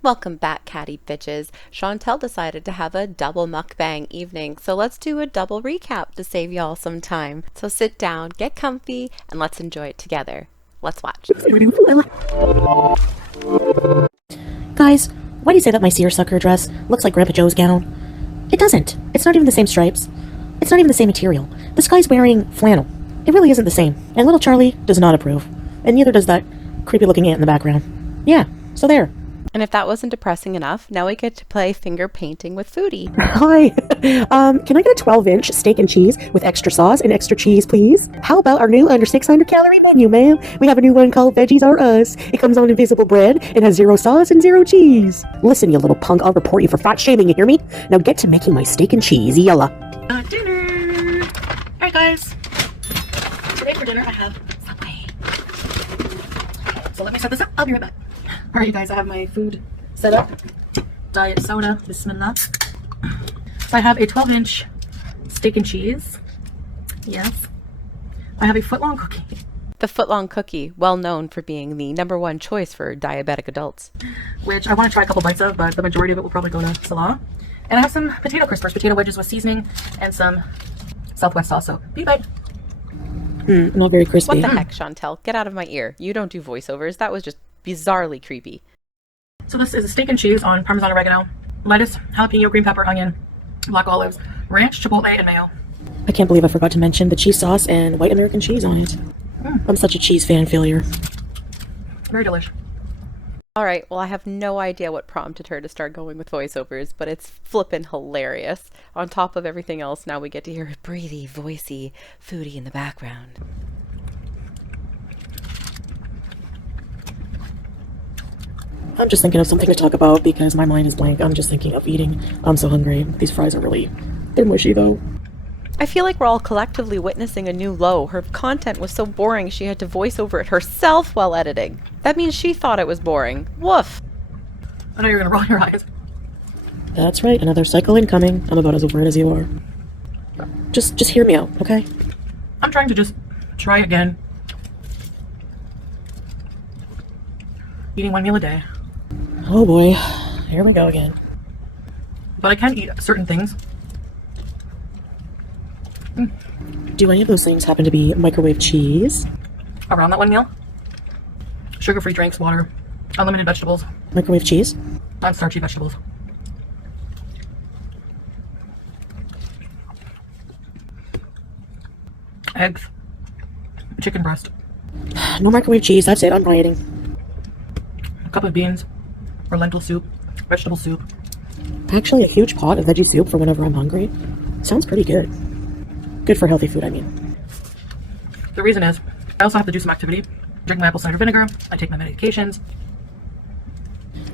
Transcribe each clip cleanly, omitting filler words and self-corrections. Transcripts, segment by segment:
Welcome back, Catty bitches. Chantal decided to have a double mukbang evening, so let's do a double recap to save y'all some time. So sit down, get comfy, and let's enjoy it together. Let's watch. Guys, why do you say that my seersucker dress looks like Grandpa Joe's gown? It doesn't. It's not even the same stripes. It's not even the same material. This guy's wearing flannel. It really isn't the same. And little Charlie does not approve. And neither does that creepy-looking ant in the background. Yeah, so there. And if that wasn't depressing enough, now we get to play finger painting with Foodie. Hi. Can I get a 12-inch steak and cheese with extra sauce and extra cheese, please? How about our new under 600-calorie menu, ma'am? We have a new one called Veggies Are Us. It comes on invisible bread. It has 0 sauce and 0 cheese. Listen, you little punk, I'll report you for fat shaming, you hear me? Now get to making my steak and cheese, yalla. Dinner. Alright, guys. Today for dinner I have Subway. So let me set this up. I'll be right back. Alright, you guys, I have my food set up. Diet soda, bismillah. So I have a 12-inch steak and cheese. Yes. I have a footlong cookie. The Footlong cookie, well known for being the #1 choice for diabetic adults. Which I want to try a couple bites of, but the majority of it will probably go to Salah. And I have some potato crispers, potato wedges with seasoning, and some Southwest sauce. So, be bite. Not very crispy. What the heck, Chantal? Get out of my ear. You don't do voiceovers. That was just bizarrely creepy. So this is a steak and cheese on Parmesan oregano, lettuce, jalapeno, green pepper, onion, black olives, ranch, chipotle, and mayo. I can't believe I forgot to mention the cheese sauce and white American cheese on it. I'm such a cheese fan failure. Very delicious. Alright, well I have no idea what prompted her to start going with voiceovers, but it's flippin' hilarious. On top of everything else, now we get to hear a breathy, voicey Foodie in the background. I'm just thinking of something to talk about because my mind is blank. I'm just thinking of eating. I'm so hungry. These fries are they're mushy though. I feel like we're all collectively witnessing a new low. Her content was so boring she had to voice over it herself while editing. That means she thought it was boring. Woof. I know you're gonna roll your eyes. That's right, another cycle incoming. I'm about as overt as you are. Just hear me out, okay? I'm trying to just try again. Eating 1 meal a day. Oh boy, here we go again. But I can eat certain things. Do any of those things happen to be microwave cheese? Around that 1 meal? Sugar-free drinks, water, unlimited vegetables. Microwave cheese? Non-starchy vegetables. Eggs. Chicken breast. No microwave cheese, that's it, I'm dieting. A cup of beans, or lentil soup, vegetable soup. Actually, a huge pot of veggie soup for whenever I'm hungry. Sounds pretty good. Good for healthy food, I mean. The reason is, I also have to do some activity. Drink my apple cider vinegar, I take my medications.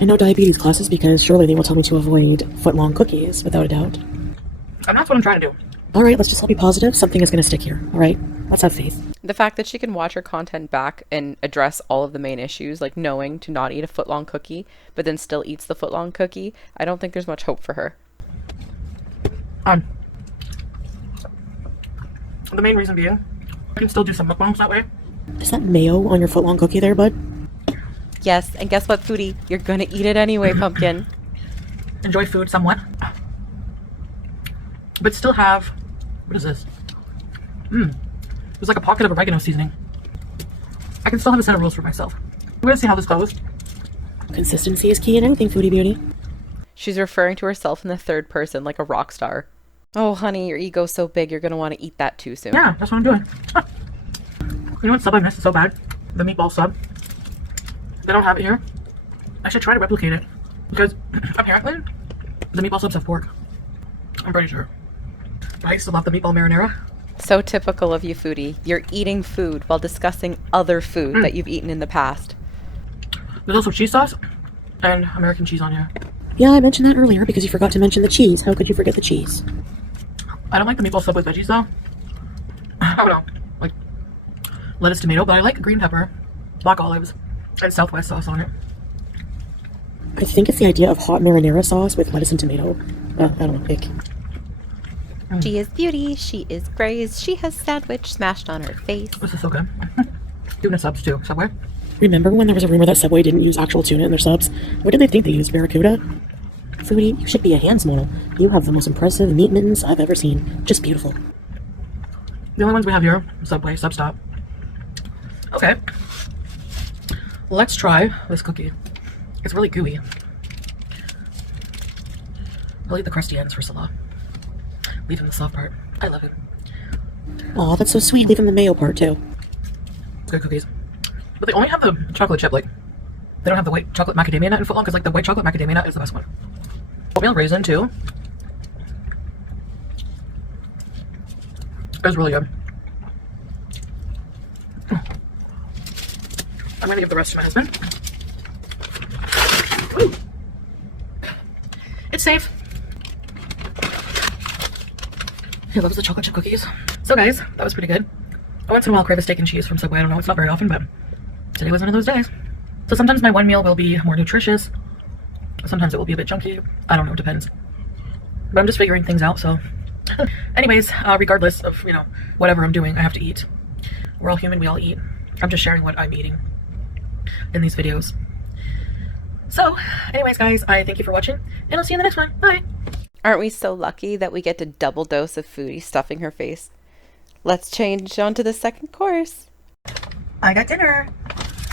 And no diabetes classes because surely they will tell me to avoid footlong cookies, without a doubt. And that's what I'm trying to do. Alright, let's just all be positive. Something is going to stick here, alright? Let's have faith. The fact that she can watch her content back and address all of the main issues, like knowing to not eat a footlong cookie, but then still eats the footlong cookie, I don't think there's much hope for her. The main reason being, I can still do some mukbangs that way. Is that mayo on your footlong cookie there, bud? Yes, and guess what, Foodie? You're gonna eat it anyway, pumpkin. Enjoy food somewhat. But still have... What is this? It's like a pocket of oregano seasoning. I can still have a set of rules for myself. We're gonna see how this goes. Consistency is key in anything, Foodie Beauty. She's referring to herself in the third person like a rock star. Oh, honey, your ego's so big, you're gonna want to eat that too soon. Yeah, that's what I'm doing. You know what sub I missed so bad? The meatball sub. They don't have it here. I should try to replicate it. Because apparently, the meatball subs have pork. I'm pretty sure. But I used to love the meatball marinara. So typical of you, Foodie. You're eating food while discussing other food that you've eaten in the past. There's also cheese sauce and American cheese on here. Yeah, I mentioned that earlier because you forgot to mention the cheese. How could you forget the cheese? I don't like the meatball sub with veggies though. I don't know. Like lettuce, tomato, but I like green pepper, black olives, and Southwest sauce on it. I think it's the idea of hot marinara sauce with lettuce and tomato. I don't know, like... She is beauty, she is grace, she has sandwich smashed on her face. This is so good. Doing the subs too, Subway. Remember when there was a rumor that Subway didn't use actual tuna in their subs? What did they think they used, Barracuda? Foodie, you should be a hands model. You have the most impressive meat mittens I've ever seen. Just beautiful. The only ones we have here, Subway, Substop. Okay. Let's try this cookie. It's really gooey. I'll eat the crusty ends for Salah. Leave him the soft part. I love him. Aw, that's so sweet. Leave him the mayo part, too. Good cookies. But they only have the chocolate chip, like, they don't have the white chocolate macadamia nut in Footlong, because, like, the white chocolate macadamia nut is the best one. Oatmeal raisin, too. It was really good. I'm gonna give the rest to my husband. Ooh. It's safe. He loves the chocolate chip cookies. So guys, that was pretty good. I once in a while crave a steak and cheese from Subway. I don't know, it's not very often, but today was one of those days. So sometimes my one meal will be more nutritious. Sometimes it will be a bit junky. I don't know, it depends. But I'm just figuring things out, so. Anyways, regardless of, you know, whatever I'm doing, I have to eat. We're all human, we all eat. I'm just sharing what I'm eating in these videos. So, anyways guys, I thank you for watching, and I'll see you in the next one. Bye! Aren't we so lucky that we get to double dose of Foodie stuffing her face? Let's change on to the second course. I got dinner!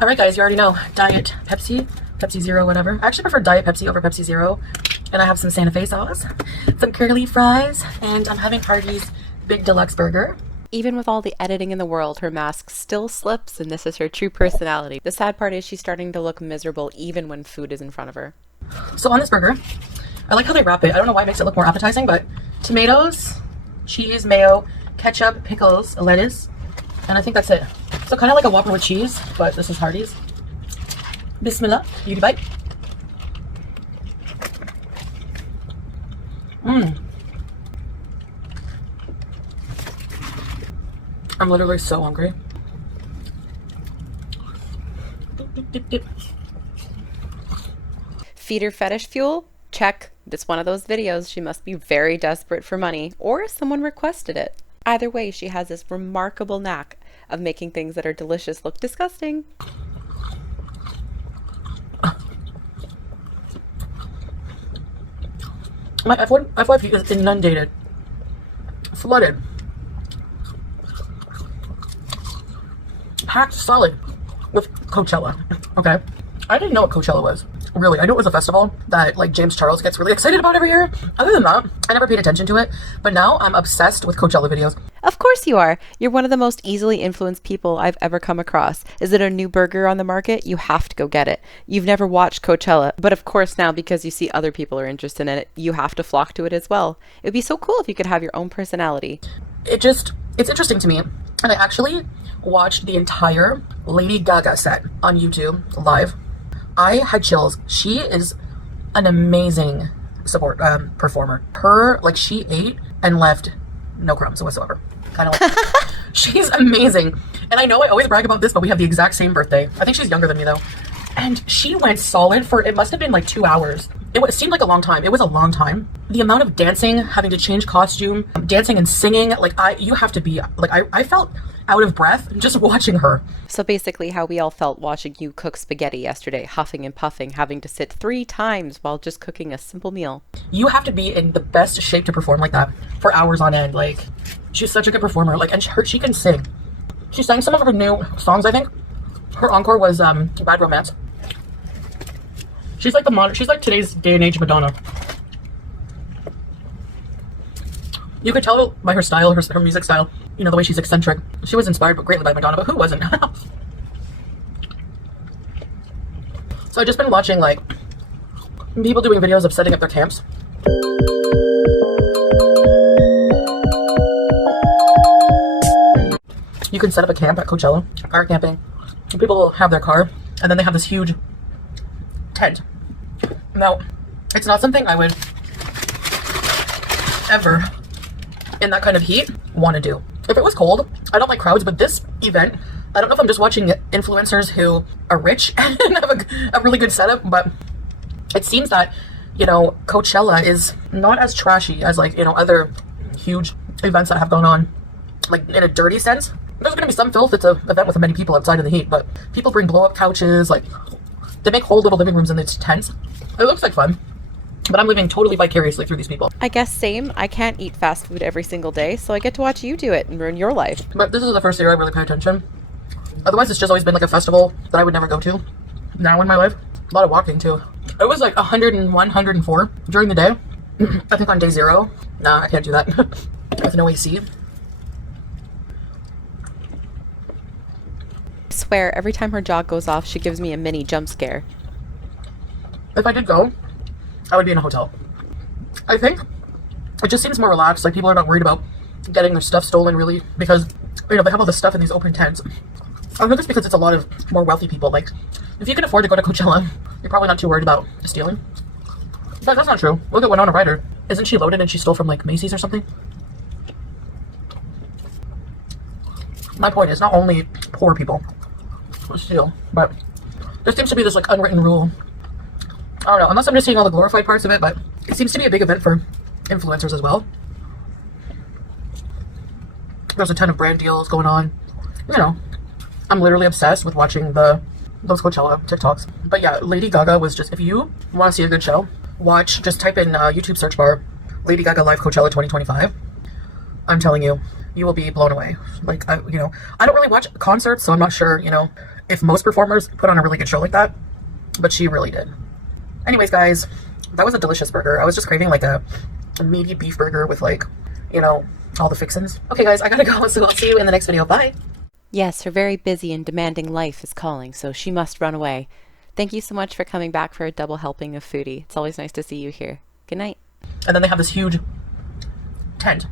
Alright guys, you already know, Diet Pepsi, Pepsi Zero, whatever. I actually prefer Diet Pepsi over Pepsi Zero. And I have some Santa Fe sauce, some curly fries, and I'm having Hardees Big Deluxe Burger. Even with all the editing in the world, her mask still slips, and this is her true personality. The sad part is she's starting to look miserable even when food is in front of her. So on this burger, I like how they wrap it. I don't know why it makes it look more appetizing, but tomatoes, cheese, mayo, ketchup, pickles, lettuce, and I think that's it. So kind of like a Whopper with cheese, but this is Hardees. Bismillah, beauty bite. I'm literally so hungry. Feeder fetish fuel? Check. It's one of those videos. She must be very desperate for money, or someone requested it. Either way, she has this remarkable knack of making things that are delicious look disgusting. My FYP is inundated, flooded, packed solid with Coachella. Okay, I didn't know what Coachella was. Really, I knew it was a festival that like James Charles gets really excited about every year. Other than that, I never paid attention to it. But now I'm obsessed with Coachella videos. Of course you are. You're one of the most easily influenced people I've ever come across. Is it a new burger on the market? You have to go get it. You've never watched Coachella, but of course now because you see other people are interested in it, you have to flock to it as well. It would be so cool if you could have your own personality. It's interesting to me. And I actually watched the entire Lady Gaga set on YouTube live. I had chills. She is an amazing performer. She ate and left no crumbs whatsoever. Kind of like, she's amazing. And I know I always brag about this, but we have the exact same birthday. I think she's younger than me though. And she went solid for, it must have been like 2 hours. It seemed like a long time. It was a long time. The amount of dancing, having to change costume, dancing and singing, you have to be, I felt out of breath just watching her. So basically how we all felt watching you cook spaghetti yesterday, huffing and puffing, having to sit 3 times while just cooking a simple meal. You have to be in the best shape to perform like that for hours on end. Like, she's such a good performer. And she can sing. She sang some of her new songs, I think. Her encore was Bad Romance. She's like she's like today's day and age Madonna. You could tell by her style, her music style, you know, the way she's eccentric. She was inspired greatly by Madonna, but who wasn't? So I've just been watching like people doing videos of setting up their camps. You can set up a camp at Coachella, car camping. People have their car, and then they have this huge tent. Now, it's not something I would ever, in that kind of heat, want to do. If it was cold, I don't like crowds, but this event, I don't know if I'm just watching influencers who are rich and have a really good setup, but it seems that, you know, Coachella is not as trashy as, like, you know, other huge events that have gone on, like, in a dirty sense. There's gonna be some filth. It's an event with many people outside in the heat, but people bring blow-up couches. Like, they make whole little living rooms in these tents. It looks like fun, but I'm living totally vicariously through these people. I guess same. I can't eat fast food every single day, so I get to watch you do it and ruin your life. But this is the first year I really pay attention. Otherwise, it's just always been like a festival that I would never go to. Now in my life, a lot of walking too. It was like 101, 104 during the day. I think on day 0. Nah, I can't do that. With no AC. I swear, every time her jaw goes off, she gives me a mini jump scare. If I did go, I would be in a hotel. I think it just seems more relaxed. Like, people are not worried about getting their stuff stolen, really, because, you know, they have all this stuff in these open tents. I think it's because it's a lot of more wealthy people. Like, if you can afford to go to Coachella, you're probably not too worried about stealing. But that's not true. Look at Winona Ryder. Isn't she loaded and she stole from, like, Macy's or something? My point is, not only poor people who steal, but there seems to be this, like, unwritten rule. I don't know, unless I'm just seeing all the glorified parts of it, but it seems to be a big event for influencers as well. There's a ton of brand deals going on. You know, I'm literally obsessed with watching those Coachella TikToks. But yeah, Lady Gaga was just, if you want to see a good show, watch, just type in YouTube search bar, Lady Gaga Live Coachella 2025. I'm telling you, you will be blown away. Like, I don't really watch concerts, so I'm not sure, if most performers put on a really good show like that, but she really did. Anyways, guys, that was a delicious burger. I was just craving like a meaty beef burger with, like, all the fixins. Okay, guys, I gotta go, so I'll see you in the next video. Bye. Yes, her very busy and demanding life is calling, so she must run away. Thank you so much for coming back for a double helping of Foodie. It's always nice to see you here. Good night. And then they have this huge tent